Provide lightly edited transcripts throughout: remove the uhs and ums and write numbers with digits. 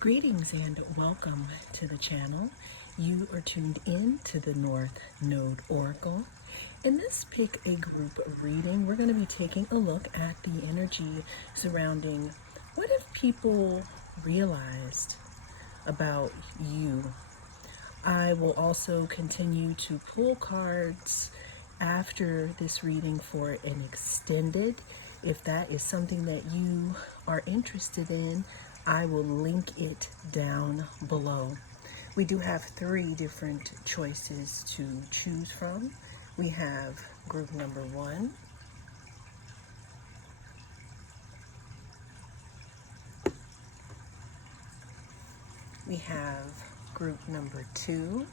Greetings and welcome to the channel. You are tuned in to the North Node Oracle. In this pick a group reading, we're going to be taking a look at the energy surrounding what if people realized about you. I will also continue to pull cards after this reading for an extended. If that is something that you are interested in, I will link it down below. We do have 3 different choices to choose from. We have group number 1, we have group number 2,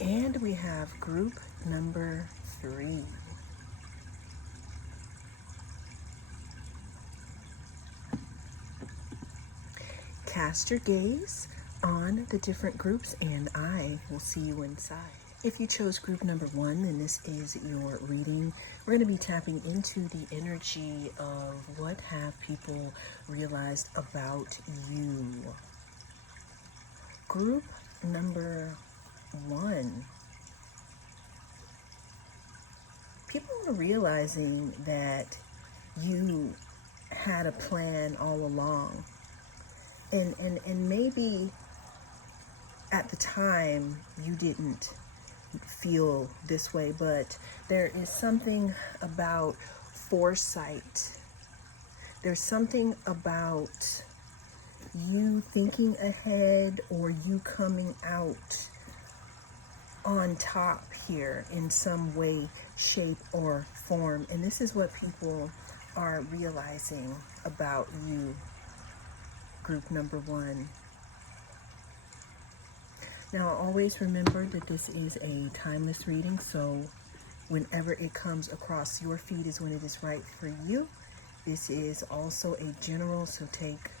and we have group number 3. Cast your gaze on the different groups and I will see you inside. If you chose group number 1, then this is your reading. We're going to be tapping into the energy of what have people realized about you. Group number 1. People are realizing that you had a plan all along. And maybe at the time you didn't feel this way, but there is something about foresight. There's something about you thinking ahead or you coming out on top here in some way, shape, or form. And this is what people are realizing about you, group number 1. Now, always remember that this is a timeless reading, so whenever it comes across your feed is when it is right for you. This is also a general, so take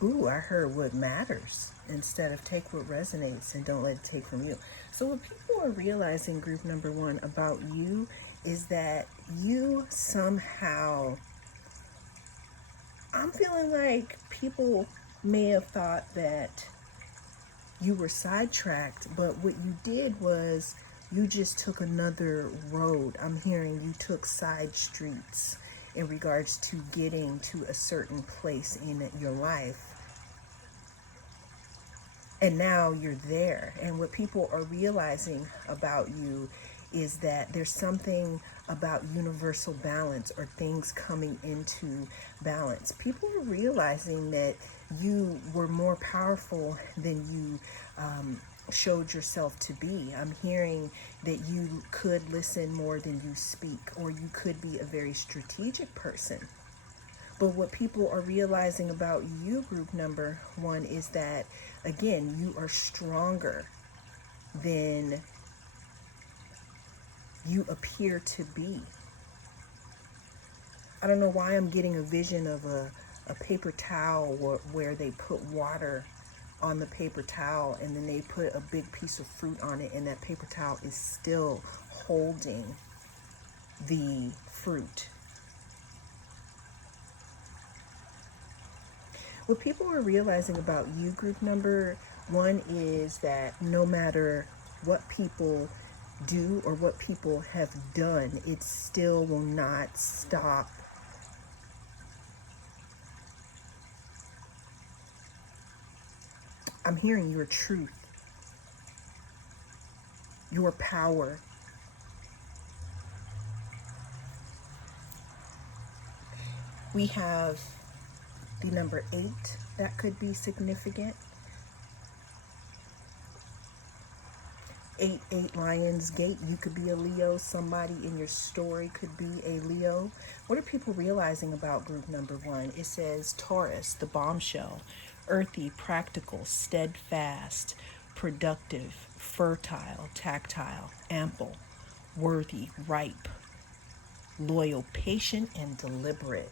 I heard what matters instead of take what resonates and don't let it take from you. So what people are realizing, group number 1, about you is that you somehow, I'm feeling like people may have thought that you were sidetracked, but what you did was you just took another road. I'm hearing you took side streets in regards to getting to a certain place in your life. And now you're there. And what people are realizing about you is that there's something about universal balance or things coming into balance. People are realizing that you were more powerful than you showed yourself to be. I'm hearing that you could listen more than you speak, or you could be a very strategic person. But what people are realizing about you, group number 1, is that, again, you are stronger than you appear to be. I don't know why I'm getting a vision of a paper towel where they put water on the paper towel and then they put a big piece of fruit on it, and that paper towel is still holding the fruit. What people are realizing about you, group number 1, is that no matter what people do or what people have done, it still will not stop I'm hearing your truth, your power. We have the number 8 that could be significant. 8 Lions Gate. You could be a Leo. Somebody in your story could be a Leo. What are people realizing about group number 1? It says Taurus, the bombshell, earthy, practical, steadfast, productive, fertile, tactile, ample, worthy, ripe, loyal, patient, and deliberate.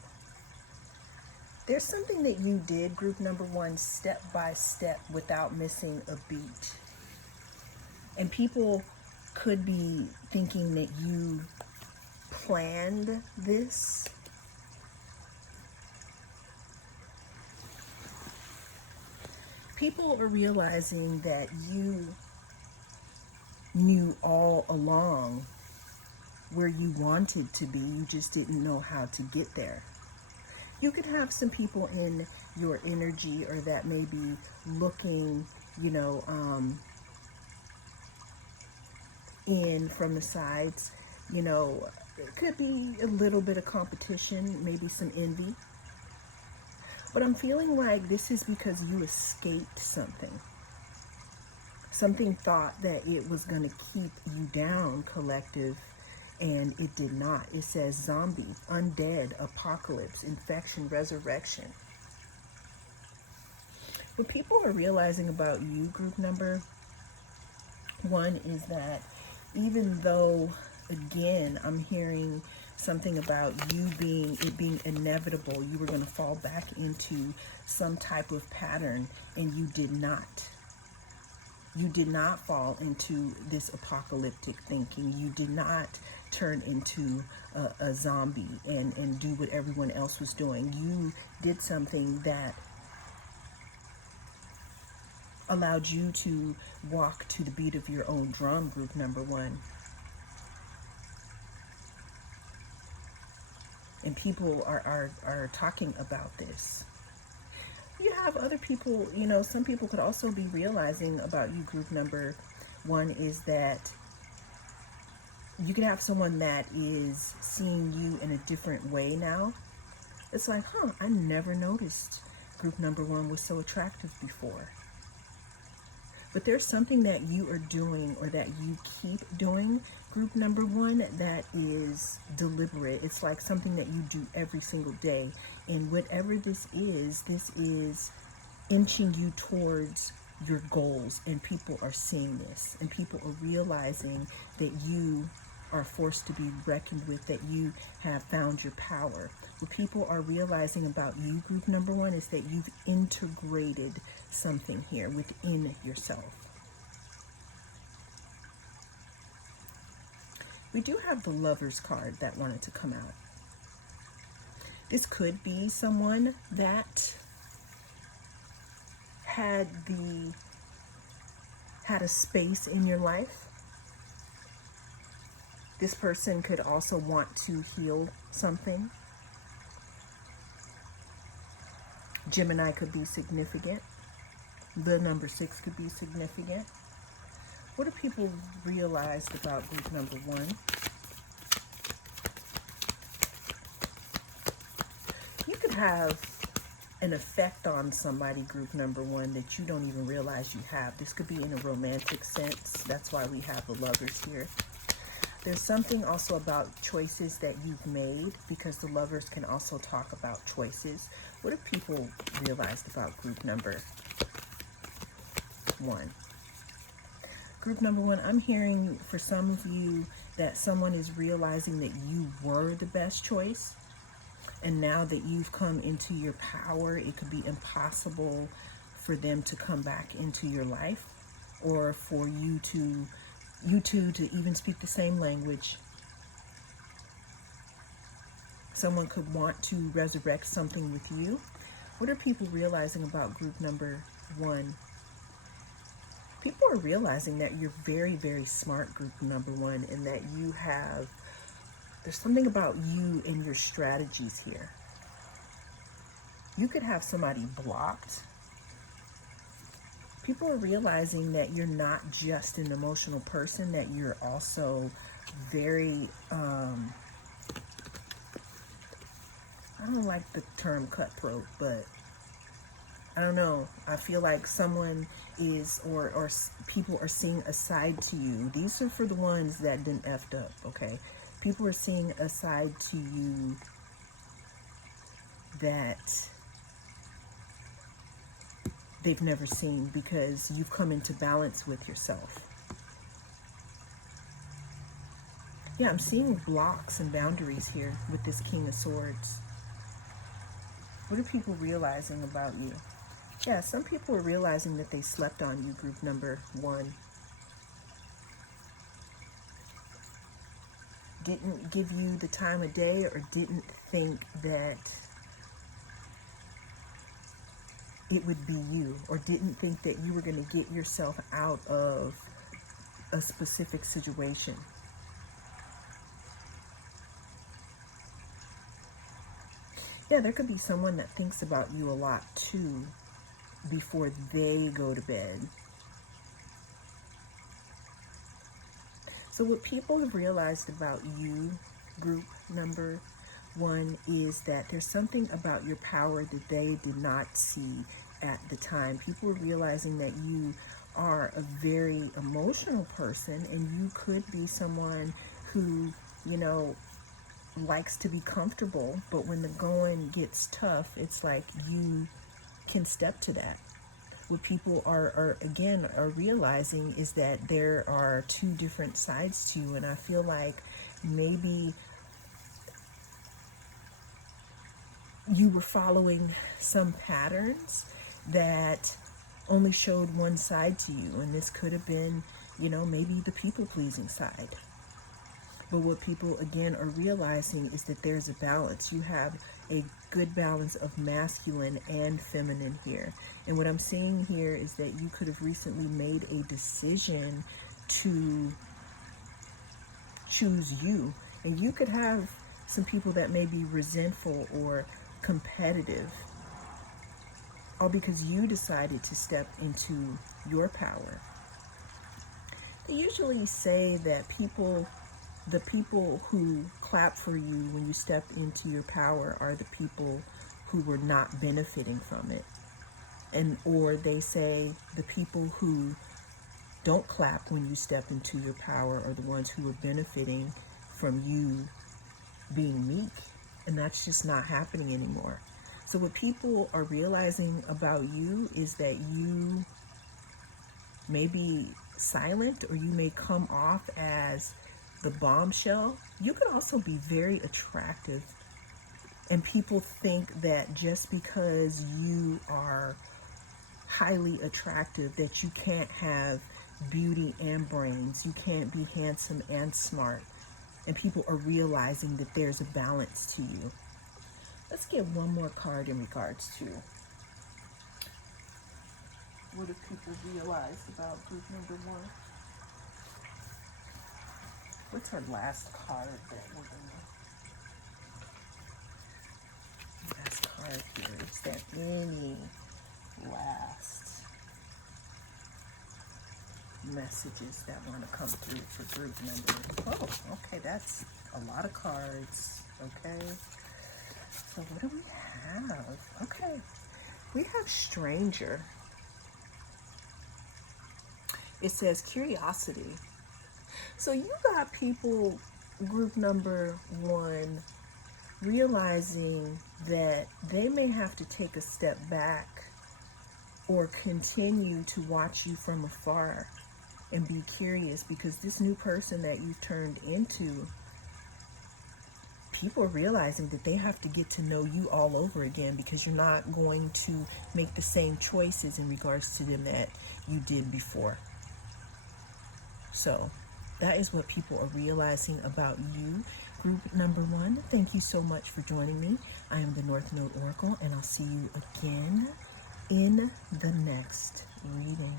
There's something that you did, group number one, step by step without missing a beat. And people could be thinking that you planned this. People are realizing that you knew all along where you wanted to be. You just didn't know how to get there. You could have some people in your energy or that may be looking, in from the sides. It could be a little bit of competition, maybe some envy. But I'm feeling like this is because you escaped something. Something thought that it was going to keep you down, collective, and it did not. It says zombie, undead, apocalypse, infection, resurrection. What people are realizing about you, group number one, is that even though, again, I'm hearing something about you being inevitable, you were going to fall back into some type of pattern, and you did not. You did not fall into this apocalyptic thinking. You did not turn into a zombie and do what everyone else was doing. You did something that allowed you to walk to the beat of your own drum, group number one. And people are talking about this. You have other people, some people could also be realizing about you, group number one, is that you could have someone that is seeing you in a different way now. It's like, I never noticed group number one was so attractive before. But there's something that you are doing or that you keep doing, group number one, that is deliberate. It's like something that you do every single day. And whatever this is inching you towards your goals. And people are seeing this. And people are realizing that you are forced to be reckoned with, that you have found your power. What people are realizing about you, group number one, is that you've integrated something here within yourself. We do have the Lovers card that wanted to come out. This could be someone that had a space in your life. This person could also want to heal something. Gemini could be significant. The number 6 could be significant. What do people realize about group number one? You could have an effect on somebody, group number one, that you don't even realize you have. This could be in a romantic sense. That's why we have the Lovers here. There's something also about choices that you've made, because the Lovers can also talk about choices. What have people realized about group number one? Group number one, I'm hearing for some of you that someone is realizing that you were the best choice. And now that you've come into your power, it could be impossible for them to come back into your life, or for you two to even speak the same language. Someone could want to resurrect something with you. What are people realizing about group number one? People are realizing that you're very, very smart, group number one, and that there's something about you and your strategies here. You could have somebody blocked. People are realizing that you're not just an emotional person, that you're also very, I don't like the term cutthroat, but I don't know. I feel like someone is, or people are seeing a side to you. These are for the ones that didn't effed up, okay? People are seeing a side to you that they've never seen, because you've come into balance with yourself. Yeah, I'm seeing blocks and boundaries here with this King of Swords. What are people realizing about you? Yeah, some people are realizing that they slept on you, group number 1. Didn't give you the time of day, or didn't think that it would be you, or didn't think that you were going to get yourself out of a specific situation. Yeah, there could be someone that thinks about you a lot too before they go to bed. So what people have realized about you, group number 1, is that there's something about your power that they did not see at the time. People are realizing that you are a very emotional person, and you could be someone who, likes to be comfortable, but when the going gets tough, it's like you can step to that. What people are realizing is that there are 2 different sides to you, and I feel like maybe you were following some patterns that only showed one side to you, and this could have been, maybe the people-pleasing side. But what people, again, are realizing is that there's a balance. You have a good balance of masculine and feminine here. And what I'm seeing here is that you could have recently made a decision to choose you. And you could have some people that may be resentful or competitive, all because you decided to step into your power. They usually say that the people who clap for you when you step into your power are the people who were not benefiting from it. Or they say the people who don't clap when you step into your power are the ones who are benefiting from you being meek. And that's just not happening anymore. So what people are realizing about you is that you may be silent, or you may come off as the bombshell. You could also be very attractive, and people think that just because you are highly attractive that you can't have beauty and brains, you can't be handsome and smart, and people are realizing that there's a balance to you. Let's get one more card in regards to what have people realized about group number 1. What's our last card that we're gonna? Last card here. Is there any last messages that want to come through for group number? Oh, okay, that's a lot of cards. Okay. So what do we have? Okay, we have stranger. It says curiosity. So you got people, group number 1, realizing that they may have to take a step back or continue to watch you from afar and be curious, because this new person that you've turned into, people are realizing that they have to get to know you all over again, because you're not going to make the same choices in regards to them that you did before. So that is what people are realizing about you, group number 1. Thank you so much for joining me. I am the North Node Oracle, and I'll see you again in the next reading.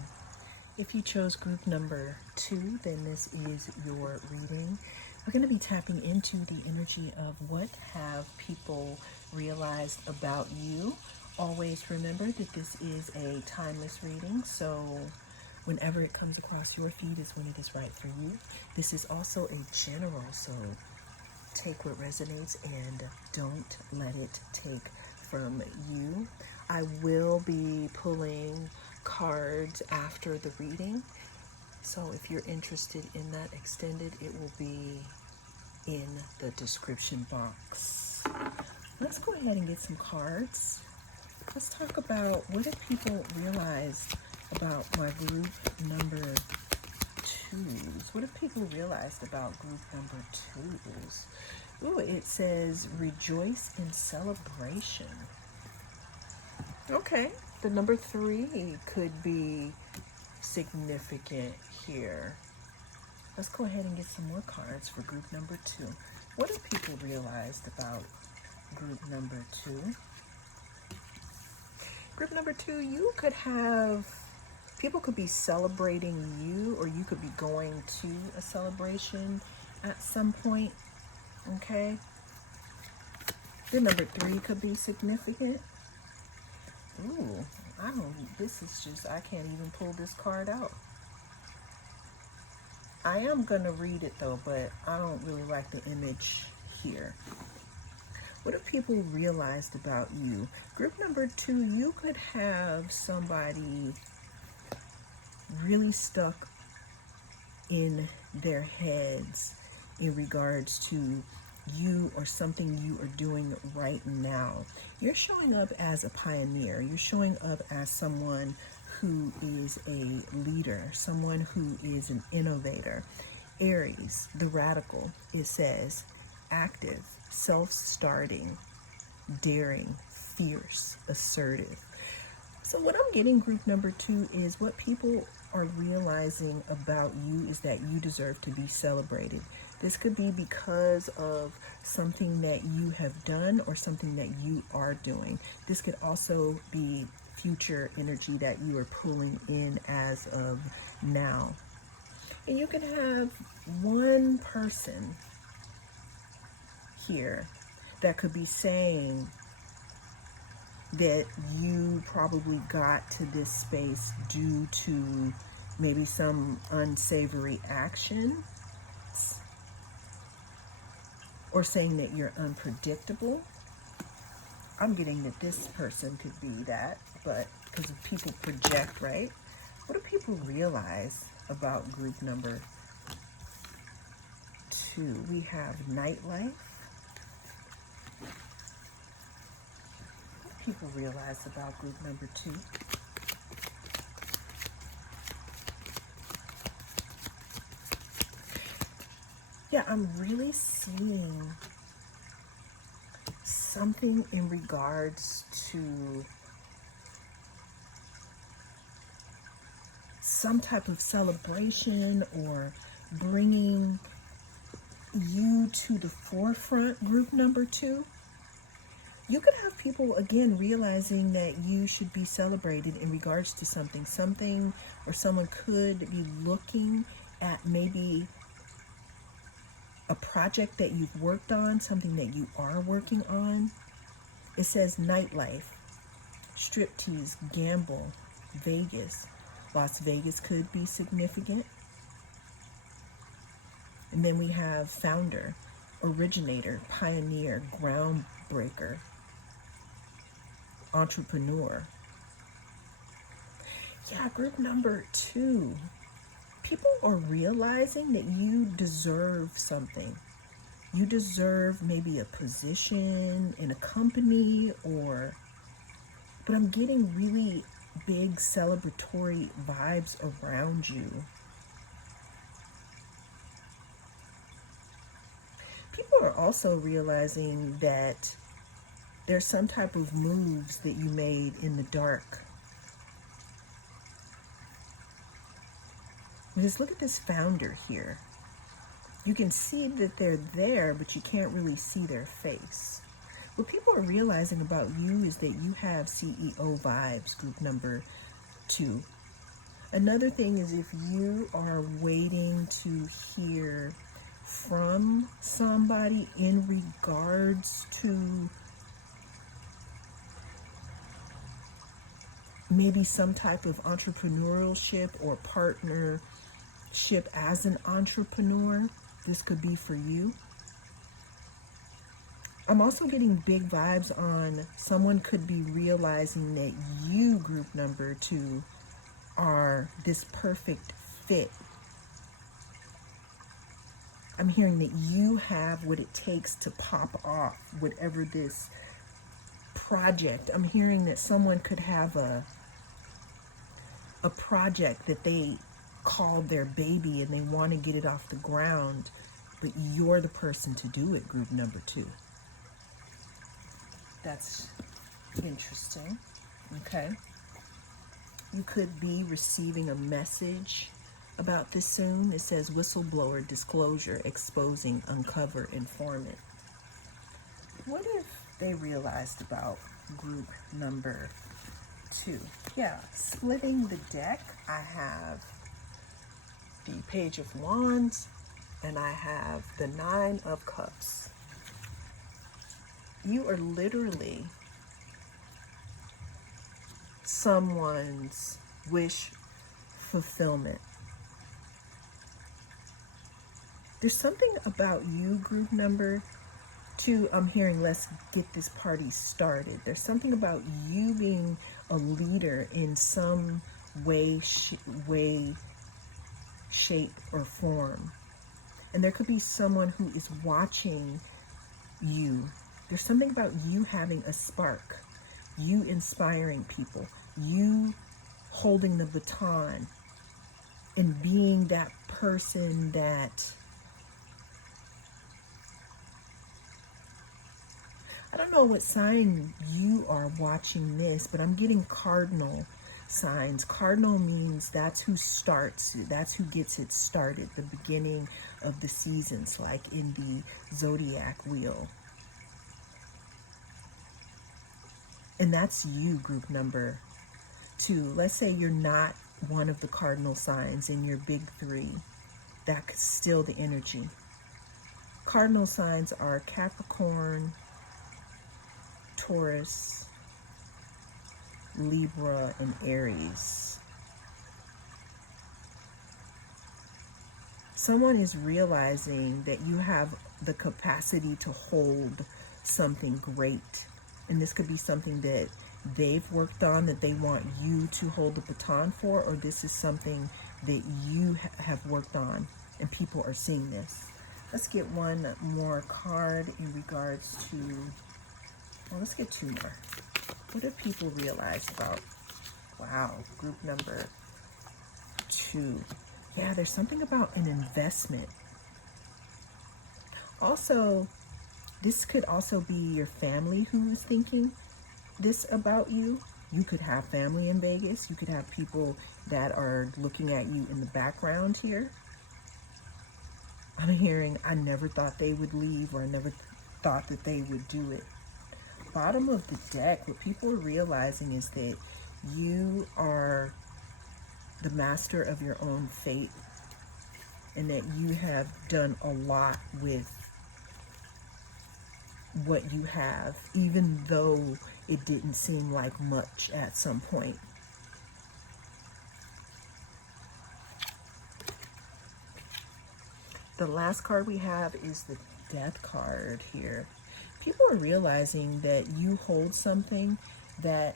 If you chose group number 2, then this is your reading. We're going to be tapping into the energy of what have people realized about you. Always remember that this is a timeless reading, so whenever it comes across your feed is when it is right for you. This is also a general, so take what resonates and don't let it take from you. I will be pulling cards after the reading, so if you're interested in that extended, it will be in the description box. Let's go ahead and get some cards. Let's talk about what have people realized about my group number 2s. What have people realized about group number 2s? Ooh, it says rejoice in celebration. Okay, the number 3 could be significant here. Let's go ahead and get some more cards for group number 2. What have people realized about group number 2? Group number 2, you could have, people could be celebrating you, or you could be going to a celebration at some point, okay? The number 3 could be significant. Ooh, this is just, I can't even pull this card out. I am going to read it though, but I don't really like the image here. What have people realized about you? Group number 2, you could have somebody really stuck in their heads in regards to you or something you are doing right now. You're showing up as a pioneer. You're showing up as someone who is a leader, someone who is an innovator. Aries, the radical, it says active, self-starting, daring, fierce, assertive. So what I'm getting, group number 2, is what people are realizing about you is that you deserve to be celebrated. This could be because of something that you have done or something that you are doing. This could also be future energy that you are pulling in as of now. And you can have one person here that could be saying that you probably got to this space due to maybe some unsavory action, or saying that you're unpredictable. I'm getting that this person could be that, but because people project, right? What do people realize about group number 2? We have nightlife. What do people realize about group number 2? Yeah, I'm really seeing something in regards to some type of celebration or bringing you to the forefront, group number 2. You could have people, again, realizing that you should be celebrated in regards to something, or someone could be looking at maybe a project that you've worked on, something that you are working on. It says nightlife, striptease, gamble, Vegas. Las Vegas could be significant. And then we have founder, originator, pioneer, groundbreaker, entrepreneur. Yeah, group number 2. People are realizing that you deserve something. You deserve maybe a position in a company, but I'm getting really big celebratory vibes around you. People are also realizing that there's some type of moves that you made in the dark. Just look at this founder here. You can see that they're there, but you can't really see their face. What people are realizing about you is that you have CEO vibes, group number 2. Another thing is, if you are waiting to hear from somebody in regards to maybe some type of entrepreneurship or partnership as an entrepreneur, this could be for you. I'm also getting big vibes on someone could be realizing that you, group number 2, are this perfect fit. I'm hearing that you have what it takes to pop off whatever this project. I'm hearing that someone could have a project that they called their baby and they want to get it off the ground, but you're the person to do it, group number 2. That's interesting. Okay? You could be receiving a message about this soon. It says whistleblower disclosure, exposing, uncover, informant. What if they realized about group number 2? Yeah, splitting the deck, I have the Page of Wands and I have the Nine of Cups. You are literally someone's wish fulfillment. There's something about you, group number 2. I'm hearing, let's get this party started. There's something about you being a leader in some way, shape, or form. And there could be someone who is watching you. There's something about you having a spark, you inspiring people, you holding the baton and being that person that, I don't know what sign you are watching this, but I'm getting cardinal signs. Cardinal means that's who starts, that's who gets it started, the beginning of the seasons, like in the zodiac wheel. And that's you, group number 2. Let's say you're not one of the cardinal signs in your big 3. That's still the energy. Cardinal signs are Capricorn, Taurus, Libra, and Aries. Someone is realizing that you have the capacity to hold something great. And this could be something that they've worked on, that they want you to hold the baton for, or this is something that you have worked on and people are seeing this. Let's get one more card in regards to, well, let's get 2 more. What do people realize about, wow, group number 2? Yeah, there's something about an investment. Also, this could also be your family who is thinking this about you. You could have family in Vegas. You could have people that are looking at you in the background here. I'm hearing, I never thought they would leave, or I never thought that they would do it. Bottom of the deck, what people are realizing is that you are the master of your own fate, and that you have done a lot with what you have, even though it didn't seem like much at some point. The last card we have is the Death card here. People are realizing that you hold something that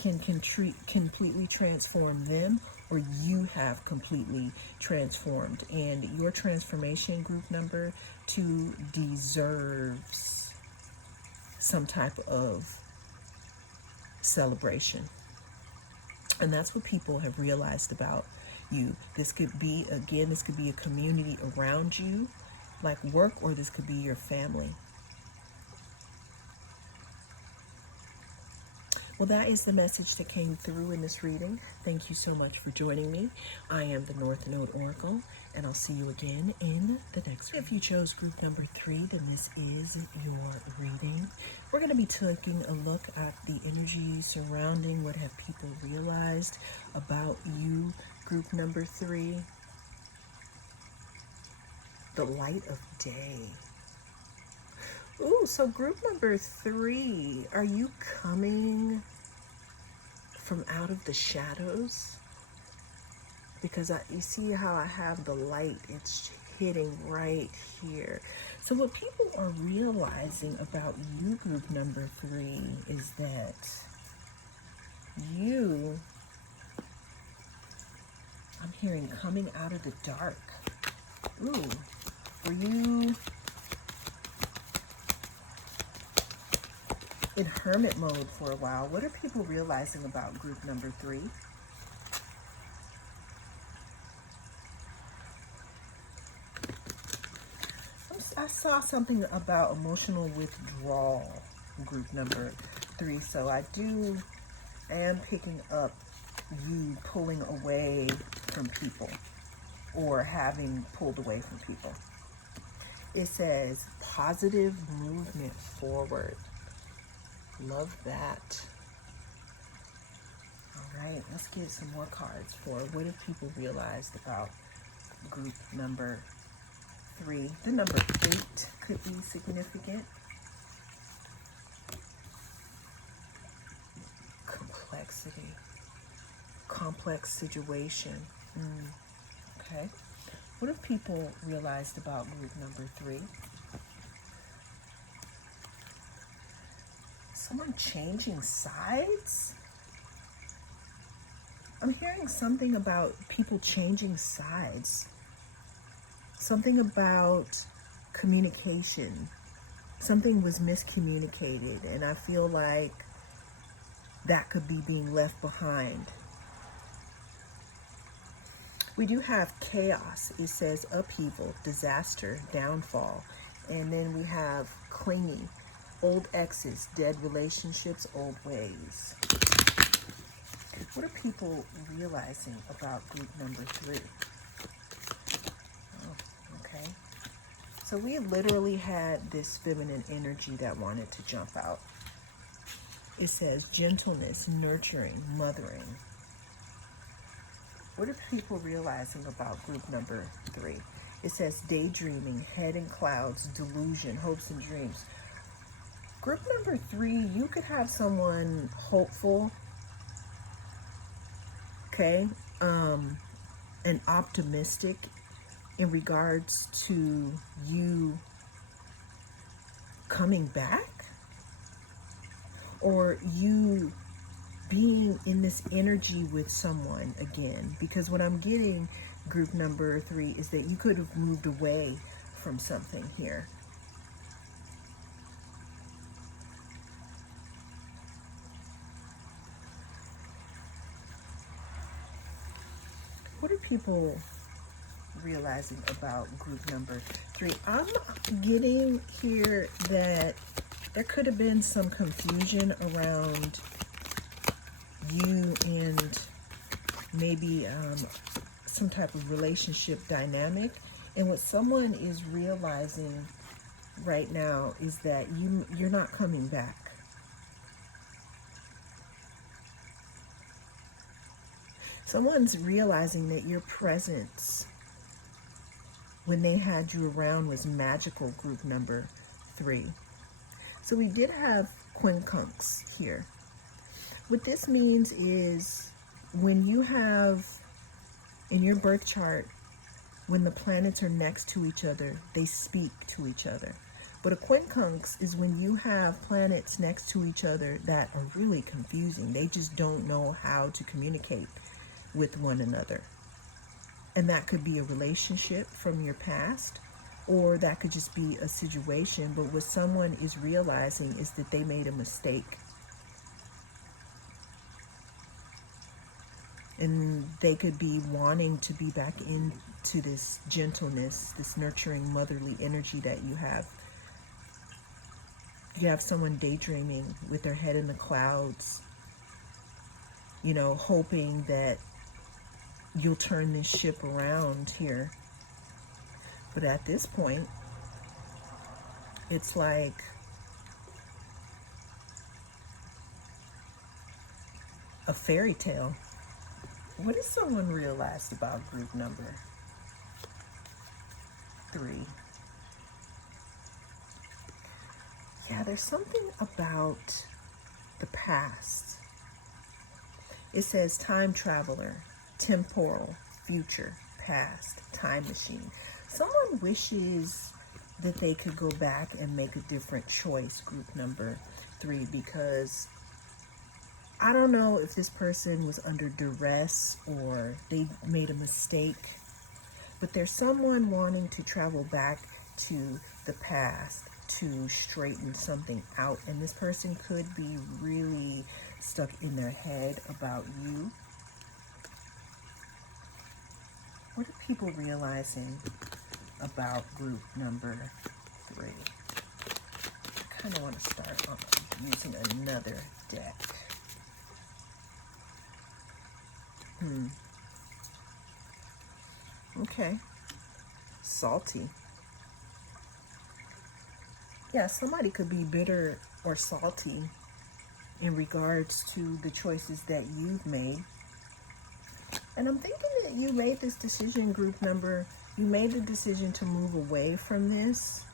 can completely transform them, or you have completely transformed. And your transformation, group number 2, deserves some type of celebration. And that's what people have realized about you. This could be, again, this could be a community around you, like work, or this could be your family. Well, that is the message that came through in this reading. Thank you so much for joining me. I am the North Node Oracle, and I'll see you again in the next reading. If you chose group number 3, then this is your reading. We're going to be taking a look at the energy surrounding what have people realized about you, group number 3. The light of day. Ooh, so group number 3, are you coming from out of the shadows? Because you see how I have the light, it's hitting right here. So what people are realizing about you, group number 3, is that you, I'm hearing coming out of the dark. Ooh, were you in hermit mode for a while? What are people realizing about group number 3? I saw something about emotional withdrawal, group number 3. So I do I am picking up you pulling away from people or having pulled away from people. It says positive movement forward. Love that. All right, let's get some more cards for what have people realized about group number 3. The number 8 could be significant. Complexity. Complex situation. Okay. What have people realized about group number 3? Someone changing sides? I'm hearing something about people changing sides. Something about communication. Something was miscommunicated, and I feel like that could be being left behind. We do have chaos. It says upheaval, disaster, downfall. And then we have clingy, old exes, dead relationships, old ways. What are people realizing about group number 3? Oh, okay. So we literally had this feminine energy that wanted to jump out. It says gentleness, nurturing, mothering. What are people realizing about group number 3? It says daydreaming, head in clouds, delusion, hopes and dreams. Group number 3, you could have someone hopeful, okay, and optimistic in regards to you coming back, or you being in this energy with someone again. Because what I'm getting, group number 3, is that you could have moved away from something here. What are people realizing about group number 3? I'm getting here that there could have been some confusion around you and maybe some type of relationship dynamic. And what someone is realizing right now is that you're not coming back. Someone's realizing that your presence when they had you around was magical, group number 3. So we did have quincunx here. What this means is when you have in your birth chart, when the planets are next to each other, they speak to each other. But a quincunx is when you have planets next to each other that are really confusing. They just don't know how to communicate with one another. And that could be a relationship from your past, or that could just be a situation. But what someone is realizing is that they made a mistake. And they could be wanting to be back into this gentleness, this nurturing, motherly energy that you have. You have someone daydreaming with their head in the clouds, you know, hoping that you'll turn this ship around here. But at this point, it's like a fairy tale. What has someone realized about group number 3? Yeah, there's something about the past. It says time traveler, temporal, future, past, time machine. Someone wishes that they could go back and make a different choice, group number 3, because I don't know if this person was under duress or they made a mistake, but there's someone wanting to travel back to the past to straighten something out. And this person could be really stuck in their head about you. What are people realizing about group number 3? I kind of want to start using another deck. Okay. Salty. Yeah, somebody could be bitter or salty in regards to the choices that you've made. And I'm thinking that you made this decision, group member. You made the decision to move away from this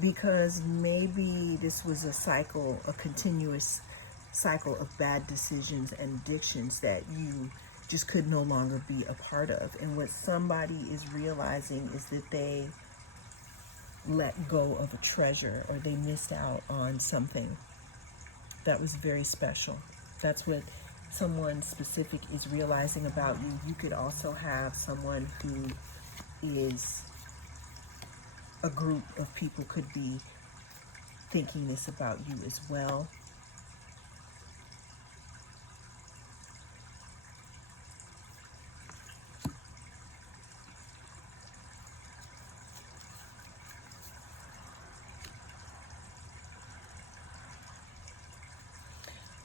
because maybe this was a cycle, a continuous cycle of bad decisions and addictions that you just could no longer be a part of. And what somebody is realizing is that they let go of a treasure, or they missed out on something that was very special. That's what someone specific is realizing about you. You could also have someone who is a group of people could be thinking this about you as well.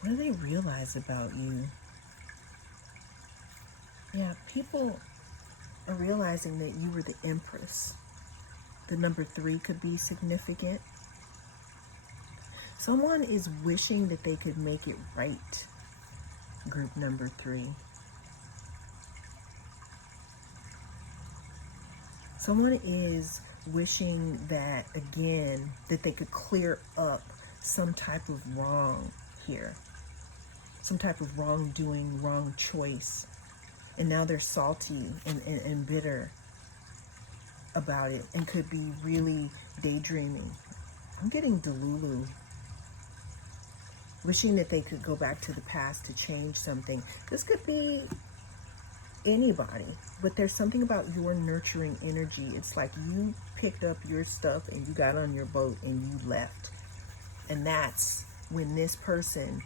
What do they realize about you? Yeah, people are realizing that you were the Empress. The number 3 could be significant. Someone is wishing that they could make it right, group number 3. Someone is wishing that, again, that they could clear up some type of wrong here. Some type of wrongdoing, wrong choice. And now they're salty and bitter about it and could be really daydreaming. I'm getting Delulu. Wishing that they could go back to the past to change something. This could be anybody, but there's something about your nurturing energy. It's like you picked up your stuff and you got on your boat and you left. And that's when this person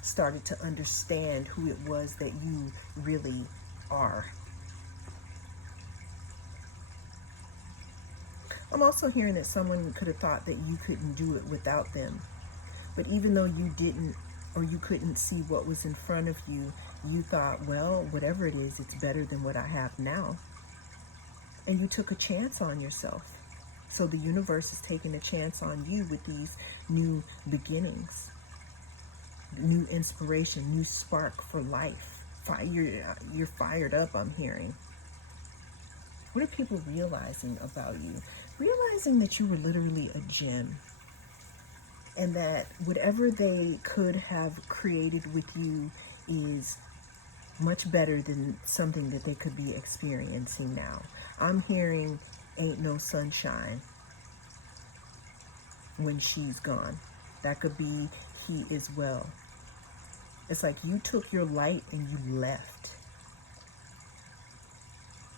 started to understand who it was that you really are. I'm also hearing that someone could have thought that you couldn't do it without them. But even though you didn't, or you couldn't see what was in front of you, you thought, well, whatever it is, it's better than what I have now. And you took a chance on yourself. So the universe is taking a chance on you with these new beginnings, new inspiration, new spark for life. You're fired up, I'm hearing. What are people realizing about you? Realizing that you were literally a gem. And that whatever they could have created with you is much better than something that they could be experiencing now. I'm hearing ain't no sunshine when she's gone. That could be he as well. It's like you took your light and you left.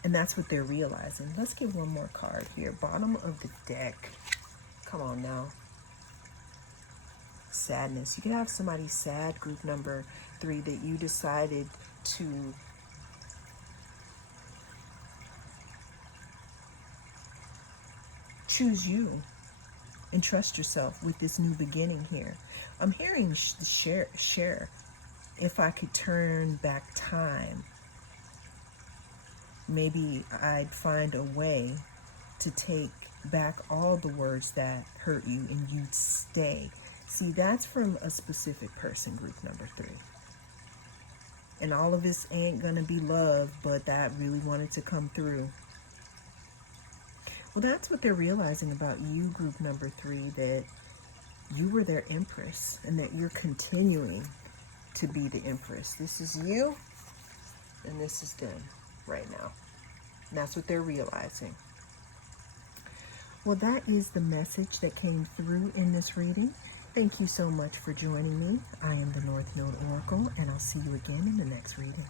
And that's what they're realizing. Let's get one more card here. Bottom of the deck. Come on now. Sadness. You could have somebody sad, group number 3, that you decided to choose you and trust yourself with this new beginning here. I'm hearing share. If I could turn back time, maybe I'd find a way to take back all the words that hurt you and you'd stay. See, that's from a specific person, group number 3. And all of this ain't gonna be love, but that really wanted to come through. Well, that's what they're realizing about you, group number 3, that you were their empress and that you're continuing to be the empress. This is you and this is them right now. And that's what they're realizing. Well, that is the message that came through in this reading. Thank you so much for joining me. I am the North Node Oracle, and I'll see you again in the next reading.